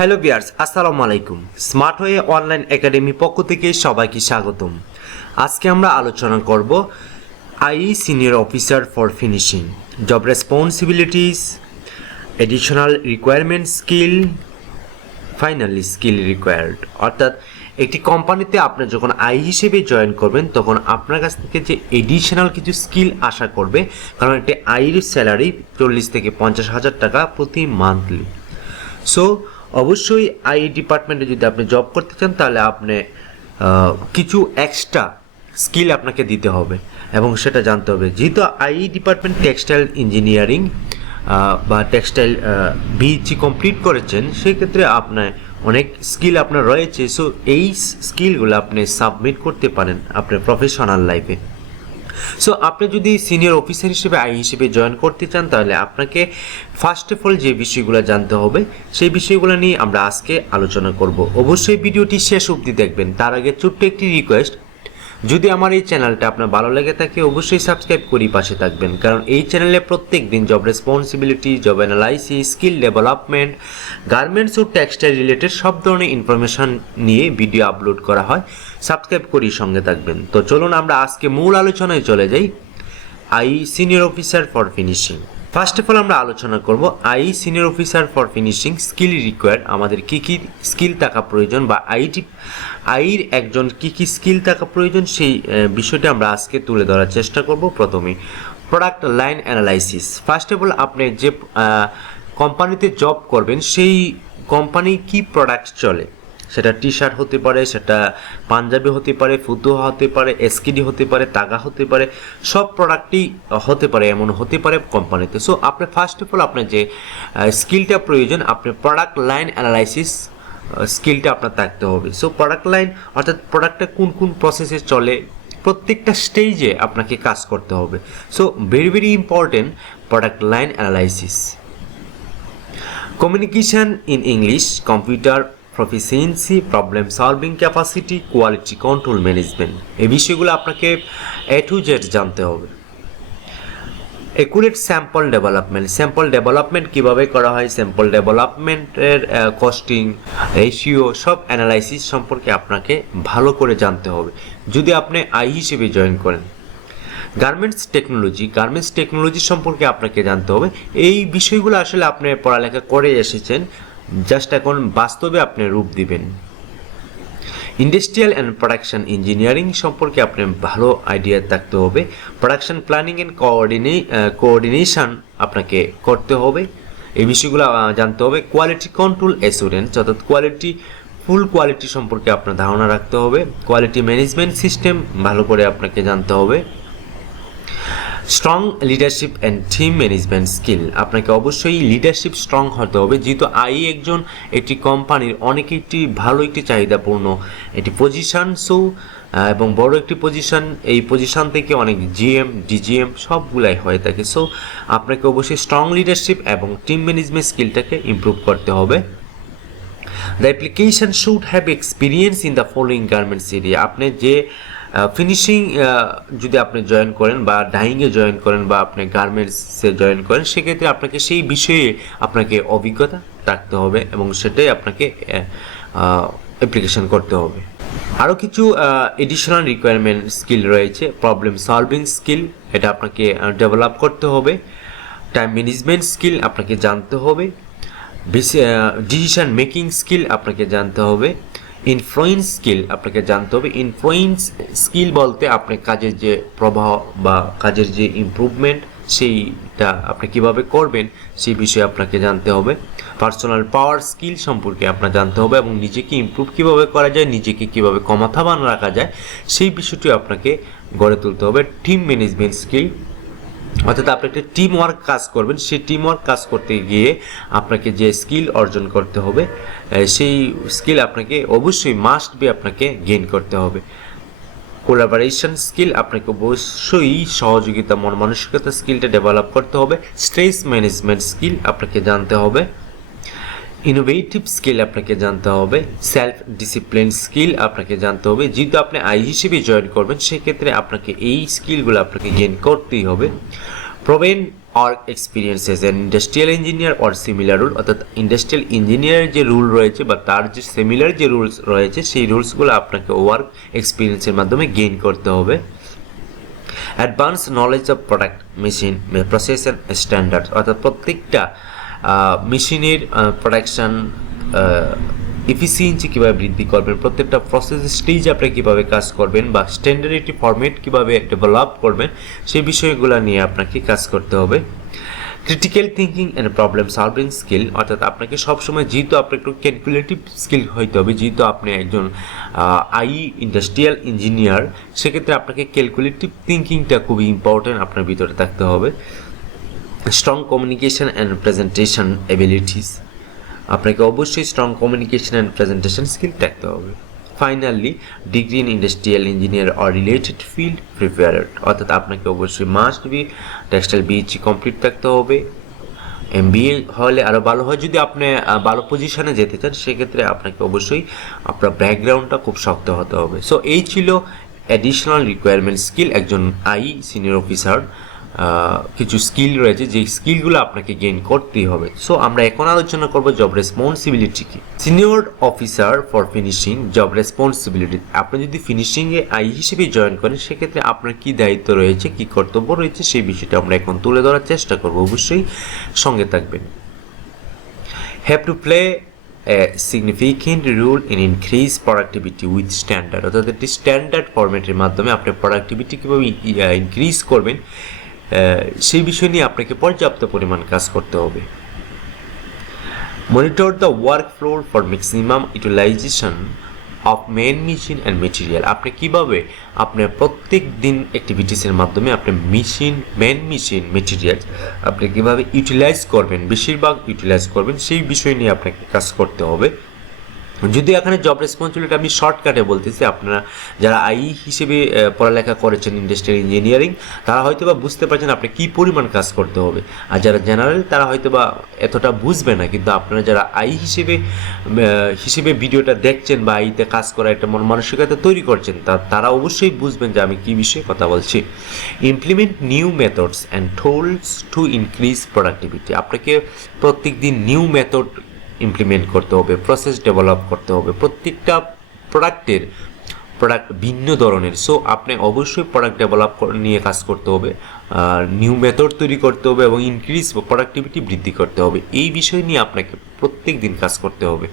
Hello viewers, আসসালামু আলাইকুম। Smart way online academy পক্ষ থেকে সবাইকে স্বাগতম। আজকে আমরা আলোচনা করব আইই senior officer for finishing, job responsibilities, additional requirement skill, finally skill required. অর্থাৎ একটি কোম্পানিতে আপনি যখন আই হিসেবে জয়েন করবেন তখন আপনার কাছ থেকে যে এডিশনাল কিছু স্কিল আশা করবে, কারণ একটি আইর স্যালারি 40 থেকে 50,000 টাকা প্রতি মান্থলি। সো অবশ্যই আই ডিপার্টমেন্টে যদি আপনি জব করতে চান তাহলে আপনি কিছু এক্সট্রা স্কিল আপনাকে দিতে হবে এবং সেটা জানতে হবে। যেহেতু আই ডিপার্টমেন্ট টেক্সটাইল ইঞ্জিনিয়ারিং বা টেক্সটাইল বিইসি কমপ্লিট করেছেন, সেক্ষেত্রে আপনার অনেক স্কিল আপনার রয়েছে। সো এই স্কিলগুলো আপনি সাবমিট করতে পারেন আপনার প্রফেশনাল লাইফে। সো আপনি যদি সিনিয়র অফিসার হিসেবে আই হিসেবে জয়েন করতে চান তাহলে আপনাকে ফার্স্ট অফ অল যে বিষয়গুলো জানতে হবে সেই বিষয়গুলো নিয়ে আমরা আজকে আলোচনা করব। অবশ্যই ভিডিওটি শেষ অবধি দেখবেন। তার আগে ছোট্ট একটি রিকোয়েস্ট, যদি আমার এই চ্যানেলটা আপনার ভালো লেগে থাকে অবশ্যই সাবস্ক্রাইব করে পাশে থাকবেন, কারণ এই চ্যানেলে প্রত্যেক দিন job responsibility, job analysis, skill development, garments ও টেক্সটাইল রিলেটেড সব ধরনের ইনফরমেশন নিয়ে ভিডিও আপলোড করা হয়। সাবস্ক্রাইব করেই সঙ্গে থাকবেন। তো চলুন আমরা আজকে মূল আলোচনায় চলে যাই। I senior officer for finishing. First of all আমরা আলোচনা করব I senior officer for finishing skill required, আমাদের কী কী স্কিল থাকা প্রয়োজন বা আইর একজন কী কী স্কিল থাকা প্রয়োজন সেই বিষয়টা আমরা আজকে তুলে ধরার চেষ্টা করব। প্রথমে product line analysis. First of all আপনি যে কোম্পানিতে জব করবেন সেই কোম্পানি কি প্রোডাক্ট চলে, সেটা টি শার্ট হতে পারে, সেটা পাঞ্জাবি হতে পারে, ফুতুহা হতে পারে, এসকিডি হতে পারে, তাগা হতে পারে, সব প্রোডাক্টই হতে পারে, এমন হতে পারে কোম্পানিতে। সো আপনি ফার্স্ট অফ অল আপনার যে স্কিলটা প্রয়োজন, আপনি প্রোডাক্ট লাইন অ্যানালাইসিস স্কিলটা আপনার থাকতে হবে। সো প্রোডাক্ট লাইন অর্থাৎ প্রোডাক্টটা কোন কোন প্রসেসে চলে, প্রত্যেকটা স্টেজে আপনাকে কাজ করতে হবে। So very very important product line analysis. Communication in English, computer proficiency, problem solving capacity, quality control management, এই বিষয়গুলো আপনাকে এ টু জেড জানতে হবে। Accurate sample development, sample development কীভাবে করা হয়, স্যাম্পল ডেভেলপমেন্টের কস্টিং, রেশিও, সব অ্যানালাইসিস সম্পর্কে আপনাকে ভালো করে জানতে হবে যদি আপনি আই হিসেবে জয়েন করেন। গার্মেন্টস টেকনোলজি সম্পর্কে আপনাকে জানতে হবে। এই বিষয়গুলো আসলে আপনি পড়ালেখা করে এসেছেন, জাস্ট এখন বাস্তবে আপনি রূপ দিবেন। ইন্ডাস্ট্রিয়াল অ্যান্ড প্রোডাকশন ইঞ্জিনিয়ারিং সম্পর্কে আপনার ভালো আইডিয়া থাকতে হবে। প্রোডাকশন প্ল্যানিং অ্যান্ড কোঅর্ডিনেশন আপনাকে করতে হবে, এই বিষয়গুলো জানতে হবে। কোয়ালিটি কন্ট্রোল অ্যাসুরেন্স অর্থাৎ ফুল কোয়ালিটি সম্পর্কে আপনার ধারণা রাখতে হবে। কোয়ালিটি ম্যানেজমেন্ট সিস্টেম ভালো করে আপনাকে জানতে হবে। Strong leadership and team management skill, আপনাকে অবশ্যই লিডারশিপ স্ট্রং হতে হবে। যেহেতু একটি কোম্পানির অনেক ভালো একটি চাহিদাপূর্ণ একটি পজিশান, সো এবং বড় একটি পজিশান, এই পজিশান থেকে অনেক জিএম ডিজিএম সবগুলাই হয়ে থাকে। সো আপনাকে অবশ্যই স্ট্রং লিডারশিপ এবং টিম ম্যানেজমেন্ট স্কিলটাকে ইমপ্রুভ করতে হবে। The application should have experience in the following garments area, আপনি যে ফিনিশিং যদি আপনি জয়েন করেন বা ডাইংয়ে জয়েন করেন বা আপনি গার্মেন্টসে জয়েন করেন, সেক্ষেত্রে আপনাকে সেই বিষয়ে আপনাকে অভিজ্ঞতা রাখতে হবে এবং সেটাই আপনাকে অ্যাপ্লিকেশন করতে হবে। আরও কিছু এডিশনাল রিকোয়ারমেন্ট স্কিল রয়েছে। প্রবলেম সলভিং স্কিল, এটা আপনাকে ডেভেলপ করতে হবে। টাইম ম্যানেজমেন্ট স্কিল আপনাকে জানতে হবে। ডিসিশন মেকিং স্কিল আপনাকে জানতে হবে। ইনফ্লুয়েন্স স্কিল আপনাকে জানতে হবে। ইনফ্লুয়েন্স স্কিল বলতে আপনি কাজের যে প্রভাব বা কাজের যে ইমপ্রুভমেন্ট সেইটা আপনি কীভাবে করবেন সেই বিষয়ে আপনাকে জানতে হবে। পার্সোনাল পাওয়ার স্কিল সম্পর্কে আপনার জানতে হবে এবং নিজেকে ইমপ্রুভ কীভাবে করা যায়, নিজেকে কীভাবে ক্ষমতাবান রাখা যায় সেই বিষয়টি আপনাকে গড়ে তুলতে হবে। টিম ম্যানেজমেন্ট স্কিল অর্থাৎ আপনি একটা টিম ওয়ার্ক কাজ করবেন, সেই টিম ওয়ার্ক কাজ করতে গিয়ে আপনাকে যে স্কিল অর্জন করতে হবে সেই স্কিল আপনাকে অবশ্যই আপনাকে গেইন করতে হবে। কোলাবোরেশন স্কিল, আপনাকে অবশ্যই সহযোগিতা মন মানসিকতা স্কিলটা ডেভেলপ করতে হবে। স্ট্রেস ম্যানেজমেন্ট স্কিল আপনাকে জানতে হবে। ইনোভেটিভ স্কিল আপনাকে জানতে হবে। সেলফ ডিসিপ্লিন স্কিল আপনাকে জানতে হবে। যেহেতু আপনি আই হিসেবে জয়েন করবেন সেক্ষেত্রে আপনাকে এই স্কিলগুলো আপনাকে গেইন করতেই হবে। Proven work experience as an industrial engineer or similar rule, অর্থাৎ ইন্ডাস্ট্রিয়াল ইঞ্জিনিয়ারের যে রুল রয়েছে বা তার যে সিমিলার যে রুলস রয়েছে সেই রুলসগুলো আপনাকে ওয়ার্ক এক্সপিরিয়েন্সের মাধ্যমে গেইন করতে হবে। Advance knowledge of product, machine, process and standard, অর্থাৎ প্রত্যেকটা মেশিনের প্রোডাকশান এফিসিয়েন্সি কীভাবে বৃদ্ধি করবেন, প্রত্যেকটা প্রসেস স্টেজ আপনি কীভাবে কাজ করবেন বা স্ট্যান্ডার্ডাইজড ফরম্যাট কীভাবে ডেভেলপ করবেন সেই বিষয়গুলো নিয়ে আপনাকে কাজ করতে হবে। Critical thinking and problem solving skill, অর্থাৎ আপনাকে সবসময় যেহেতু আপনার একটু ক্যালকুলেটিভ স্কিল হইতে হবে, যেহেতু আপনি একজন ইন্ডাস্ট্রিয়াল ইঞ্জিনিয়ার, সেক্ষেত্রে আপনাকে ক্যালকুলেটিভ থিঙ্কিংটা খুবই ইম্পর্ট্যান্ট আপনার ভিতরে থাকতে হবে। Strong communication and presentation abilities, আপনাকে অবশ্যই strong communication and presentation skill থাকতে হবে। Finally degree in industrial engineer or related field prepared, অর্থাৎ আপনাকে অবশ্যই must be textile BSc complete থাকতে হবে। এমবিএ হলে আরও ভালো হয়, যদি আপনি ভালো পজিশনে যেতে চান সেক্ষেত্রে আপনাকে অবশ্যই আপনার ব্যাকগ্রাউন্ডটা খুব শক্ত হতে হবে। সো এই ছিল অ্যাডিশনাল রিকোয়ারমেন্ট স্কিল, একজন সিনিয়র অফিসার কিছু স্কিল রয়েছে যে স্কিলগুলো আপনাকে গেইন করতেই হবে। সো আমরা এখন আলোচনা করব জব রেসপন্সিবিলিটি কি। Senior officer for finishing job responsibility, আপনি যদি ফিনিশিংয়ে হিসেবে জয়েন করেন সেক্ষেত্রে আপনার কি দায়িত্ব রয়েছে, কি কর্তব্য রয়েছে সেই বিষয়টা আমরা এখন তুলে ধরার চেষ্টা করব, অবশ্যই সঙ্গে থাকবেন। Have to play significant role in increase productivity with standard, অর্থাৎ একটি স্ট্যান্ডার্ড ফরম্যাটের মাধ্যমে আপনি প্রোডাক্টিভিটি কীভাবে ইনক্রিজ করবেন সেই বিষয় নিয়ে আপনাকে পর্যাপ্ত পরিমাণ কাজ করতে হবে। Monitor the work floor for maximum utilisation of men machine and material, আপনি কীভাবে আপনার প্রত্যেক দিন অ্যাক্টিভিটিসের মাধ্যমে আপনি মেন মেশিন মেটেরিয়াল আপনি কীভাবে ইউটিলাইজ করবেন, বেশিরভাগ ইউটিলাইজ করবেন সেই বিষয় নিয়ে আপনাকে কাজ করতে হবে। যদি এখানে জব রেসপন্সিবিলিটি আমি শর্টকাটে বলতেছি, আপনারা যারা হিসেবে পড়ালেখা করেছেন ইন্ডাস্ট্রিয়াল ইঞ্জিনিয়ারিং তারা হয়তো বা বুঝতে পারছেন আপনি কী পরিমাণ কাজ করতে হবে, আর যারা জেনারেল তারা হয়তো বা এতটা বুঝবে না, কিন্তু আপনারা যারা হিসেবে ভিডিওটা দেখছেন বা আইতে কাজ করা একটা মন মানসিকতা তৈরি করছেন তারা অবশ্যই বুঝবেন যে আমি কী বিষয়ে কথা বলছি। Implement new methods and tools to increase productivity, আপনাকে প্রত্যেক দিন নিউ মেথড ইমপ্লিমেন্ট করতে হবে, প্রসেস ডেভেলপ করতে হবে, প্রত্যেকটা প্রোডাক্ট ভিন্ন ধরনের। সো আপনি অবশ্যই প্রোডাক্ট ডেভেলপ নিয়ে কাজ করতে হবে, নিউ মেথড তৈরি করতে হবে এবং ইনক্রিজ প্রোডাক্টিভিটি বৃদ্ধি করতে হবে, এই বিষয় নিয়ে আপনাকে প্রত্যেক দিন কাজ করতে হবে।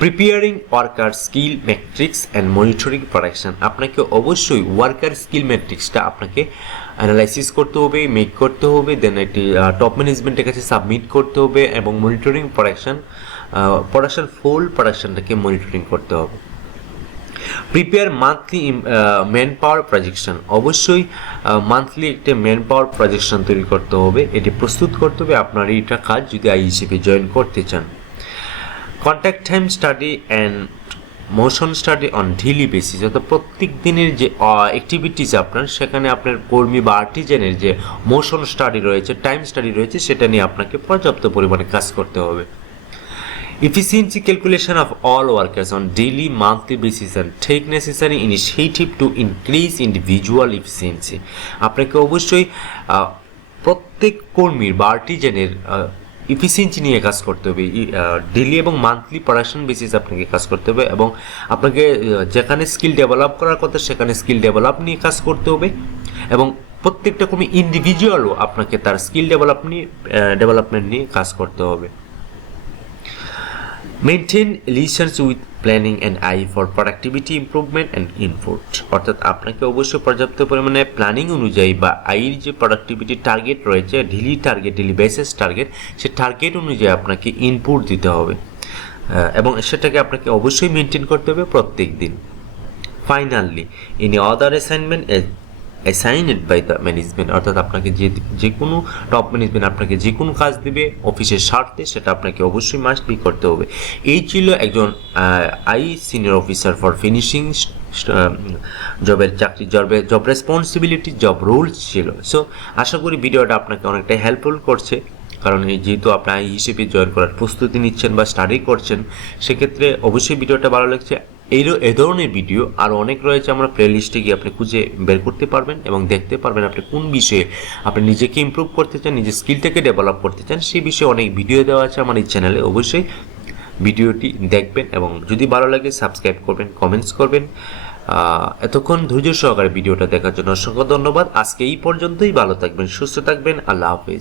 Preparing worker skill matrix and monitoring production, আপনাকে অবশ্যই ওয়ার্কার স্কিল ম্যাট্রিক্সটা আপনাকে অ্যানালাইসিস করতে হবে, মেক করতে হবে, দেন একটি টপ ম্যানেজমেন্টের কাছে সাবমিট করতে হবে এবং মনিটরিং প্রোডাকশন ফুল প্রোডাকশনটাকে মনিটরিং করতে হবে। Prepare monthly man power projection, অবশ্যই মান্থলি একটা ম্যান পাওয়ার প্রজেকশন তৈরি করতে হবে, এটি প্রস্তুত করতে হবে আপনার এইটা কাজ যদি হিসেবে জয়েন করতে চান। Contact time study and motion study on daily basis, অর্থাৎ প্রত্যেক দিনের যে অ্যাক্টিভিটিস আপনার সেখানে আপনার কর্মী বা আর্টিজেনের যে মোশন স্টাডি রয়েছে, টাইম স্টাডি রয়েছে, সেটা নিয়ে আপনাকে পর্যাপ্ত পরিমাণে কাজ করতে হবে। Efficiency calculation of all workers on daily, monthly basis and take necessary initiative to increase individual efficiency, আপনাকে অবশ্যই প্রত্যেক কর্মীর বা আর্টিজেনের এফিসিয়েন্সি নিয়ে কাজ করতে হবে, ডেলি এবং মান্থলি প্রোডাকশন বেসিস আপনাকে কাজ করতে হবে এবং আপনাকে যেখানে স্কিল ডেভেলপ করার কথা সেখানে স্কিল ডেভেলপ নিয়ে কাজ করতে হবে এবং প্রত্যেকটা কর্মী ইন্ডিভিজুয়ালও আপনাকে তার স্কিল ডেভেলপমেন্ট নিয়ে কাজ করতে হবে। Maintain relations with planning and for productivity improvement and input, অর্থাৎ আপনাকে অবশ্যই পর্যাপ্ত পরিমাণে প্ল্যানিং অনুযায়ী বা যে প্রোডাক্টিভিটি টার্গেট রয়েছে, ডেলি বেসিস টার্গেট, সে টার্গেট অনুযায়ী আপনাকে ইনপুট দিতে হবে এবং সেটাকে আপনাকে অবশ্যই মেনটেন করতে হবে প্রত্যেক দিন। Finally any other assignment assigned by the management, অর্থাৎ আপনাকে যে কোনো টপ ম্যানেজমেন্ট আপনাকে যে কোনো কাজ দেবে অফিসের স্বার্থে সেটা আপনাকে অবশ্যই মাস্ট বি করতে হবে। এই ছিল একজন সিনিয়র অফিসার ফর ফিনিশিং জবের জব রেসপন্সিবিলিটি, জব রোলস ছিল। সো আশা করি ভিডিওটা আপনাকে অনেকটাই হেল্পফুল করছে, কারণ যেহেতু আপনি হিসেবে জয়েন করার প্রস্তুতি নিচ্ছেন বা স্টাডি করছেন সেক্ষেত্রে অবশ্যই ভিডিওটা ভালো লাগছে। এ ধরনের ভিডিও আরও অনেক রয়েছে, আমরা প্লেলিস্টে গিয়ে আপনি খুঁজে বের করতে পারবেন এবং দেখতে পারবেন আপনি কোন বিষয়ে আপনি নিজেকে ইমপ্রুভ করতে চান, নিজের স্কিলটাকে ডেভেলপ করতে চান, সেই বিষয়ে অনেক ভিডিও দেওয়া আছে আমার এই চ্যানেলে। অবশ্যই ভিডিওটি দেখবেন এবং যদি ভালো লাগে সাবস্ক্রাইব করবেন, কমেন্টস করবেন। এতক্ষণ ধৈর্য সহকারে ভিডিওটা দেখার জন্য অসংখ্য ধন্যবাদ। আজকে এই পর্যন্তই। ভালো থাকবেন, সুস্থ থাকবেন। আল্লাহ হাফেজ।